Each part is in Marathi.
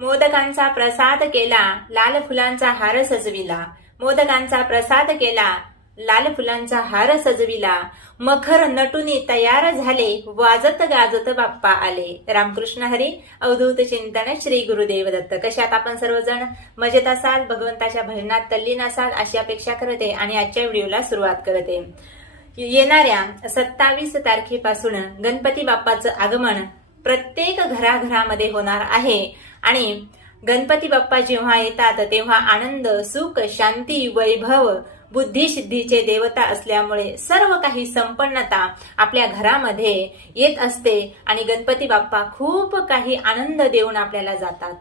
मोदकांचा प्रसाद केला लाल फुलांचा हार सजविला. मोदकांचा प्रसाद केला लाल फुलांचा हार सजविला. मखर नटुनी तयार झाले वाजत गाजत बाप्पा आले. रामकृष्ण हरी अवधूत चिंतन श्री गुरुदेव दत्त कशात आपण सर्वजण मजेत असाल भगवंताच्या भजनात तल्लीन असाल अशी अपेक्षा करते आणि आजच्या व्हिडिओला सुरुवात करते. येणाऱ्या सत्तावीस तारखेपासून गणपती बाप्पाचं आगमन प्रत्येक घराघरामध्ये होणार आहे. आणि गणपती बाप्पा जेव्हा येतात तेव्हा आनंद सुख शांती वैभव बुद्धिसिद्धीचे देवता असल्यामुळे सर्व काही संपन्नता आपल्या घरामध्ये येत असते आणि गणपती बाप्पा खूप काही आनंद देऊन आपल्याला जातात.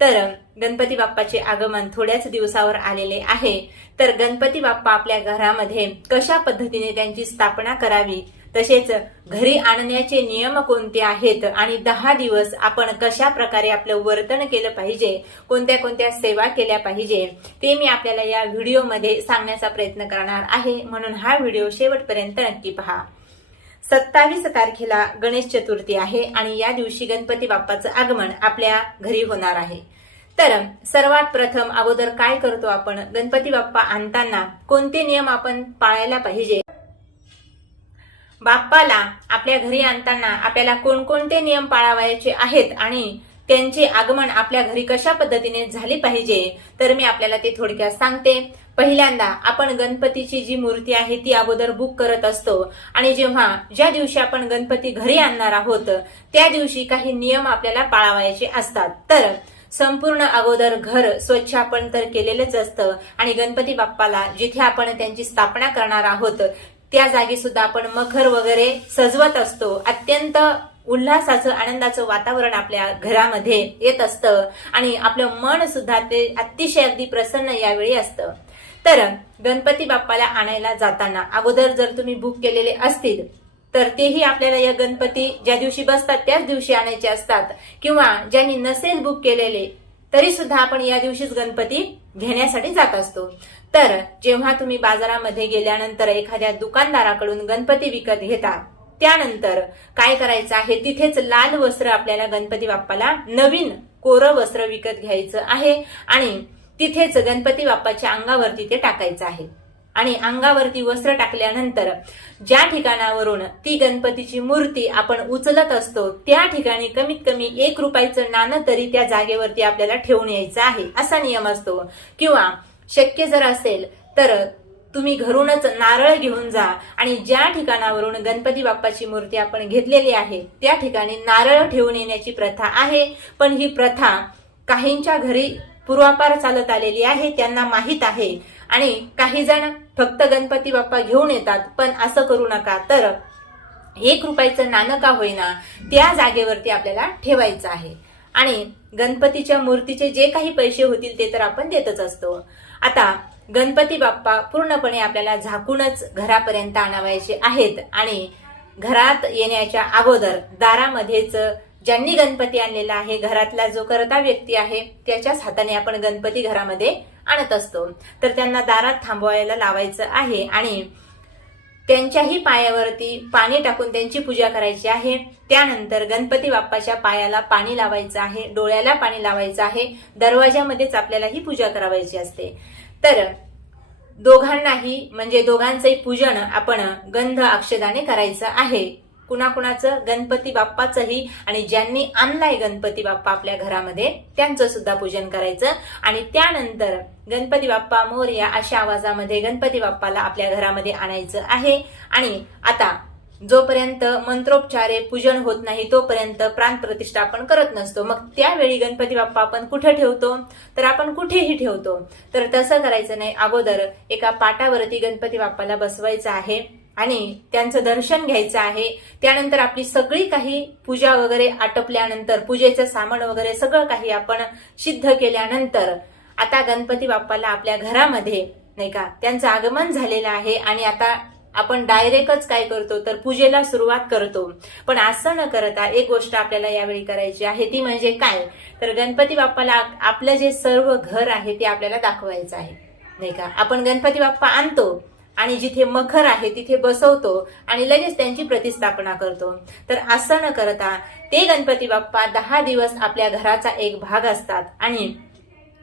तर गणपती बाप्पाचे आगमन थोड्याच दिवसावर आलेले आहे. तर गणपती बाप्पा आपल्या घरामध्ये कशा पद्धतीने त्यांची स्थापना करावी? तसेच घरी आणण्याचे नियम कोणते आहेत आणि दहा दिवस आपण कशा प्रकारे आपलं वर्तन केलं पाहिजे? कोणत्या कोणत्या सेवा केल्या पाहिजे? ते मी आपल्याला या व्हिडिओमध्ये सांगण्याचा प्रयत्न करणार आहे. म्हणून हा व्हिडिओ शेवटपर्यंत नक्की पहा. सत्तावीस तारखेला गणेश चतुर्थी आहे आणि या दिवशी गणपती बाप्पाचं आगमन आपल्या घरी होणार आहे. तर सर्वात प्रथम अगोदर काय करतो आपण? गणपती बाप्पा आणताना कोणते नियम आपण पाळायला पाहिजे? बाप्पाला आपल्या घरी आणताना आपल्याला कोणकोणते नियम पाळावायचे आहेत आणि त्यांचे आगमन आपल्या घरी कशा पद्धतीने झाले पाहिजे तर मी आपल्याला ते थोडक्यात सांगते. पहिल्यांदा आपण गणपतीची जी मूर्ती आहे ती अगोदर बुक करत असतो आणि जेव्हा ज्या दिवशी आपण गणपती घरी आणणार आहोत त्या दिवशी काही नियम आपल्याला पाळावायचे असतात. तर संपूर्ण अगोदर घर स्वच्छ आपण तर केलेलंच असतं आणि गणपती बाप्पाला जिथे आपण त्यांची स्थापना करणार आहोत त्या जागी सुद्धा आपण मखर वगैरे सजवत असतो. अत्यंत उल्हासाचं आनंदाचं वातावरण आपल्या घरामध्ये येत असतं आणि आपलं मन सुद्धा ते अतिशय अगदी प्रसन्न यावेळी असतं. तर गणपती बाप्पाला आणायला जाताना अगोदर जर तुम्ही बुक केलेले असतील तर तेही आपल्याला या गणपती ज्या दिवशी बसतात त्याच दिवशी आणायचे असतात. किंवा ज्यांनी नसेल बुक केलेले तरी सुद्धा आपण या दिवशीच गणपती घेण्यासाठी जात असतो. तर जेव्हा तुम्ही बाजारामध्ये गेल्यानंतर एखाद्या दुकानदाराकडून गणपती विकत घेता त्यानंतर काय करायचं आहे? तिथेच लाल वस्त्र आपल्याला गणपती बाप्पाला नवीन कोरं वस्त्र विकत घ्यायचं आहे आणि तिथेच गणपती बाप्पाच्या अंगावरती ते टाकायचं आहे. आणि अंगावरती वस्त्र टाकल्यानंतर ज्या ठिकाणावरून ती गणपतीची मूर्ती आपण उचलत असतो त्या ठिकाणी कमीत कमी एक रुपयाचं नाणं तरी त्या जागेवरती आपल्याला ठेवून यायचं आहे असा नियम असतो. किंवा शक्य जर असेल तर तुम्ही घरूनच नारळ घेऊन जा आणि ज्या ठिकाणावरून गणपती बाप्पाची मूर्ती आपण घेतलेली आहे त्या ठिकाणी नारळ ठेवून येण्याची प्रथा आहे. पण ही प्रथा काहींच्या घरी पूर्वापार चालत आलेली आहे त्यांना माहीत आहे. आणि काही जण फक्त गणपती बाप्पा घेऊन येतात पण असं करू नका. तर एक रुपयाचं नाणं का होईना त्या जागेवरती आपल्याला ठेवायचं आहे. आणि गणपतीच्या मूर्तीचे जे काही पैसे होतील ते तर आपण देतच असतो. आता गणपती बाप्पा पूर्णपणे आपल्याला झाकूनच घरापर्यंत आणावायचे आहेत आणि घरात येण्याच्या अगोदर दारामध्येच ज्यांनी गणपती आणलेला आहे घरातला जो करता व्यक्ती आहे त्याच्याच हाताने आपण गणपती घरामध्ये आणत असतो. तर त्यांना दारात थांबवायला लावायचं आहे आणि त्यांच्याही पायावरती पाणी टाकून त्यांची पूजा करायची आहे. त्यानंतर गणपती बाप्पाच्या पायाला पाणी लावायचं आहे डोळ्याला पाणी लावायचं आहे दरवाजामध्येच आपल्याला ही पूजा करावायची असते. तर दोघांनाही म्हणजे दोघांचंही पूजन आपण गंध अक्षदाने करायचं आहे. कुणाकुणाचं गणपती बाप्पाचंही आणि ज्यांनी आणलाय गणपती बाप्पा आपल्या घरामध्ये त्यांचं सुद्धा पूजन करायचं. आणि त्यानंतर गणपती बाप्पा मोर्या अशा आवाजामध्ये गणपती बाप्पाला आपल्या घरामध्ये आणायचं आहे. आणि आता जोपर्यंत मंत्रोपचारे पूजन होत नाही तोपर्यंत प्राण प्रतिष्ठा आपण करत नसतो. मग त्यावेळी गणपती बाप्पा आपण कुठे ठेवतो? तर आपण कुठेही ठेवतो. तर तसं करायचं नाही. अगोदर एका पाटावरती गणपती बाप्पाला बसवायचं आहे. आणि त्यांचं दर्शन घ्यायचं आहे. त्यानंतर आपली सगळी काही पूजा वगैरे आटपल्यानंतर पूजेचं सामान वगैरे सगळं काही आपण सिद्ध केल्यानंतर आता गणपती बाप्पाला आपल्या घरामध्ये नाही का त्यांचं आगमन झालेलं आहे आणि आता आपण डायरेक्टच काय करतो तर पूजेला सुरुवात करतो. पण असं न करता एक गोष्ट आपल्याला यावेळी करायची आहे ती म्हणजे काय? तर गणपती बाप्पाला आपलं जे सर्व घर आहे ते आपल्याला दाखवायचं आहे. नाही का? आपण गणपती बाप्पा आणतो आणि जिथे मखर आहे तिथे बसवतो आणि लगेच त्यांची प्रतिस्थापना करतो. तर असं न करता ते गणपती बाप्पा दहा दिवस आपल्या घराचा एक भाग असतात. आणि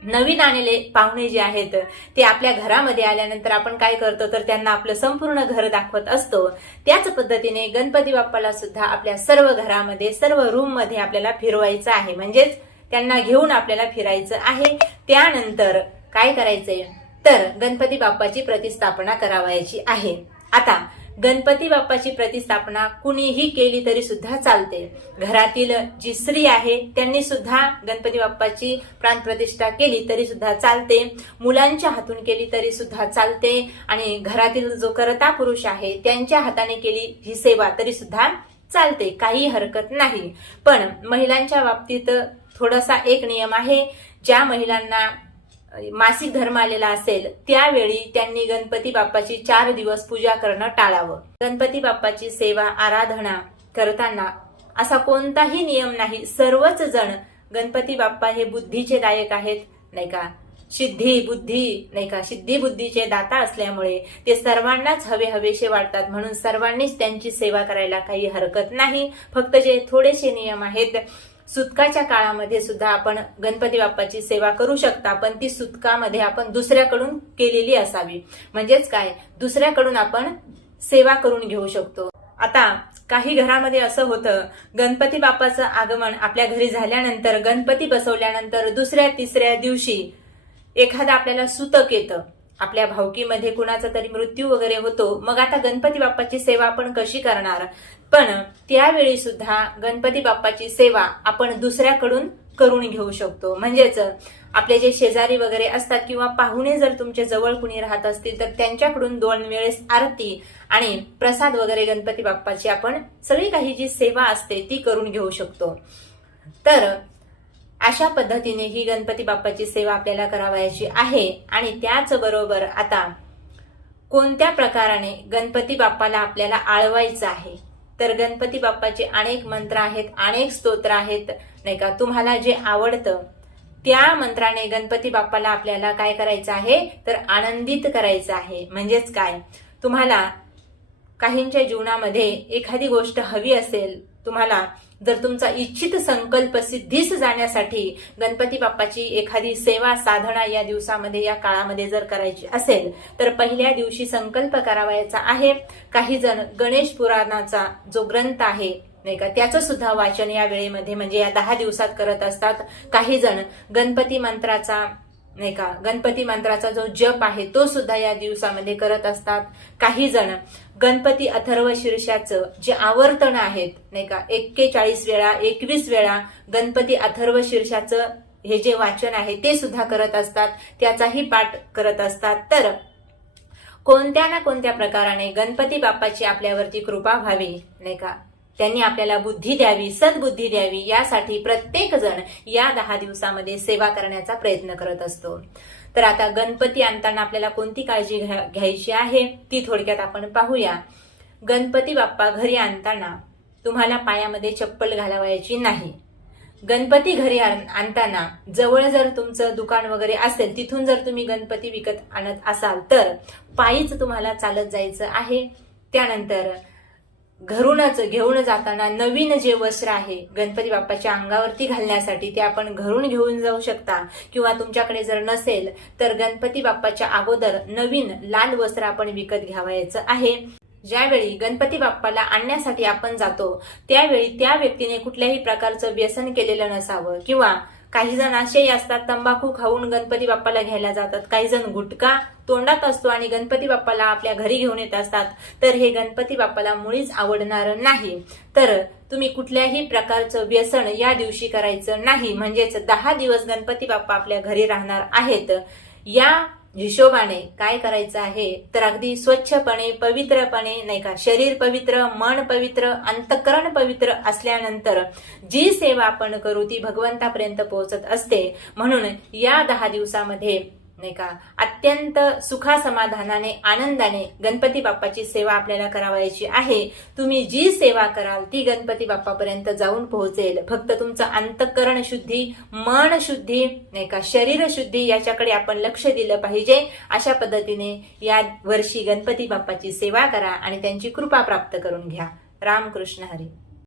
नवीन आलेले पाहुणे जे आहेत ते आपल्या घरामध्ये आल्यानंतर आपण काय करतो तर त्यांना आपलं संपूर्ण घर दाखवत असतो. त्याच पद्धतीने गणपती बाप्पाला सुद्धा आपल्या सर्व घरामध्ये सर्व रूममध्ये आपल्याला फिरवायचं आहे. म्हणजेच त्यांना घेऊन आपल्याला फिरायचं आहे. त्यानंतर काय करायचंय? तर गणपती बाप्पाची प्रतिस्थापना करावायची आहे. आता गणपती बाप्पाची प्रतिस्थापना कुणीही केली तरी सुद्धा चालते. घरातील जी स्त्री आहे त्यांनी सुद्धा गणपती बाप्पाची प्राणप्रतिष्ठा केली तरी सुद्धा चालते. मुलांच्या हातून केली तरी सुद्धा चालते. आणि घरातील जो करता पुरुष आहे त्यांच्या हाताने केली ही सेवा तरी सुद्धा चालते. काही हरकत नाही. पण महिलांच्या बाबतीत थोडासा एक नियम आहे. ज्या महिलांना मासिक धर्म आलेला असेल त्यावेळी त्यांनी गणपती बाप्पाची चार दिवस पूजा करणं टाळावं. गणपती बाप्पाची सेवा आराधना करताना असा कोणताही नियम नाही. सर्वच जण गणपती बाप्पा हे बुद्धीचे दायक आहेत नाही का? सिद्धी बुद्धी नाही का? सिद्धी बुद्धीचे दाता असल्यामुळे ते सर्वांनाच हवे हवेसे वाटतात. म्हणून सर्वांनीच त्यांची सेवा करायला काही हरकत नाही. फक्त जे थोडेसे नियम आहेत सुतकाच्या काळामध्ये सुद्धा आपण गणपती बाप्पाची सेवा करू शकता पण ती सुतकामध्ये आपण दुसऱ्याकडून केलेली असावी. म्हणजेच काय? दुसऱ्याकडून आपण सेवा करून घेऊ शकतो. आता काही घरामध्ये असं होतं गणपती बाप्पाचं आगमन आपल्या घरी झाल्यानंतर गणपती बसवल्यानंतर दुसऱ्या तिसऱ्या दिवशी एखादा आपल्याला सुतक येतं. आपल्या भावकीमध्ये कुणाचा तरी मृत्यू वगैरे होतो मग आता गणपती बाप्पाची सेवा आपण कशी करणार? पण त्यावेळी सुद्धा गणपती बाप्पाची सेवा आपण दुसऱ्याकडून करून घेऊ शकतो. म्हणजेच आपले जे शेजारी वगैरे असतात किंवा पाहुणे जर तुमच्या जवळ कुणी राहत असतील तर त्यांच्याकडून दोन वेळेस आरती आणि प्रसाद वगैरे गणपती बाप्पाची आपण सगळी काही जी सेवा असते ती करून घेऊ शकतो. तर अशा पद्धतीने ही गणपती बाप्पाची सेवा आपल्याला करावायची आहे. आणि त्याचबरोबर आता कोणत्या प्रकाराने गणपती बाप्पाला आपल्याला आळवायचं आहे? तर गणपती बाप्पाचे अनेक मंत्र आहेत अनेक स्तोत्र आहेत नाही का? तुम्हाला जे आवडतं त्या मंत्राने गणपती बाप्पाला आपल्याला काय करायचं आहे? तर आनंदित करायचं आहे. म्हणजेच काय? तुम्हाला काहींच्या जीवनामध्ये एखादी गोष्ट हवी असेल तुम्हाला जर तुमचा इच्छित संकल्प सिद्धीस जाण्यासाठी गणपती बाप्पाची एखादी सेवा साधना या दिवसामध्ये या काळामध्ये जर करायची असेल तर पहिल्या दिवशी संकल्प करावायचा आहे. काही जण गणेश पुराणाचा जो ग्रंथ आहे नाही का त्याचं सुद्धा वाचन या वेळेमध्ये म्हणजे या दहा दिवसात करत असतात. काही जण गणपती मंत्राचा नाही का? गणपती मंत्राचा जो जप आहे तो सुद्धा या दिवसामध्ये करत असतात काही जण. गणपती अथर्व शीर्षाचं जे आवर्तन आहेत नाही का? एक्केचाळीस वेळा एकवीस वेळा गणपती अथर्व शीर्षाचं हे जे वाचन आहे ते सुद्धा करत असतात. त्याचाही पाठ करत असतात. तर कोणत्या ना कोणत्या प्रकाराने गणपती बाप्पाची आपल्यावरती कृपा व्हावी नाही का? त्यांनी आपल्याला बुद्धी द्यावी सद्बुद्धी द्यावी यासाठी प्रत्येक जण या दहा दिवसामध्ये सेवा करण्याचा प्रयत्न करत असतो. तर आता गणपती आणताना आपल्याला कोणती काळजी घ्या- घ्यायची आहे ती थोडक्यात आपण पाहूया. गणपती बाप्पा घरी आणताना तुम्हाला पायामध्ये चप्पल घालावायची नाही. गणपती घरी आण- आणताना जवळ जर तुमचं दुकान वगैरे असेल तिथून जर तुम्ही गणपती विकत आणत असाल तर पायीच तुम्हाला चालत जायचं आहे. त्यानंतर घरूनच घेऊन जाताना नवीन जे वस्त्र आहे गणपती बाप्पाच्या अंगावरती घालण्यासाठी ते आपण घरून घेऊन जाऊ शकता. किंवा तुमच्याकडे जर नसेल तर गणपती बाप्पाच्या अगोदर नवीन लाल वस्त्र आपण विकत घ्यावायचं आहे. ज्यावेळी गणपती बाप्पाला आणण्यासाठी आपण जातो त्यावेळी त्या व्यक्तीने कुठल्याही प्रकारचं व्यसन केलेलं नसावं. किंवा काही जण असेही असतात तंबाखू खाऊन गणपती बाप्पाला घ्यायला जातात. काही जण गुटखा तोंडात असतो आणि गणपती बाप्पाला आपल्या घरी घेऊन येत असतात. तर हे गणपती बाप्पाला मुळीच आवडणार नाही. तर तुम्ही कुठल्याही प्रकारचं व्यसन या दिवशी करायचं नाही. म्हणजेच दहा दिवस गणपती बाप्पा आपल्या घरी राहणार आहेत. या हिशोबाने काय करायचं आहे तर अगदी स्वच्छपणे पवित्रपणे नाही का शरीर पवित्र मन पवित्र अंतकरण पवित्र असल्यानंतर जी सेवा आपण करू ती भगवंतापर्यंत पोहोचत असते म्हणून या दहा दिवसामध्ये नाही का? अत्यंत सुखा समाधानाने आनंदाने गणपती बाप्पाची सेवा आपल्याला करावायची आहे. तुम्ही जी सेवा कराल ती गणपती बाप्पापर्यंत जाऊन पोहोचेल. फक्त तुमचं अंतकरण शुद्धी मन शुद्धी नाही का शरीर शुद्धी याच्याकडे आपण लक्ष दिलं पाहिजे. अशा पद्धतीने या वर्षी गणपती बाप्पाची सेवा करा आणि त्यांची कृपा प्राप्त करून घ्या. रामकृष्ण हरी.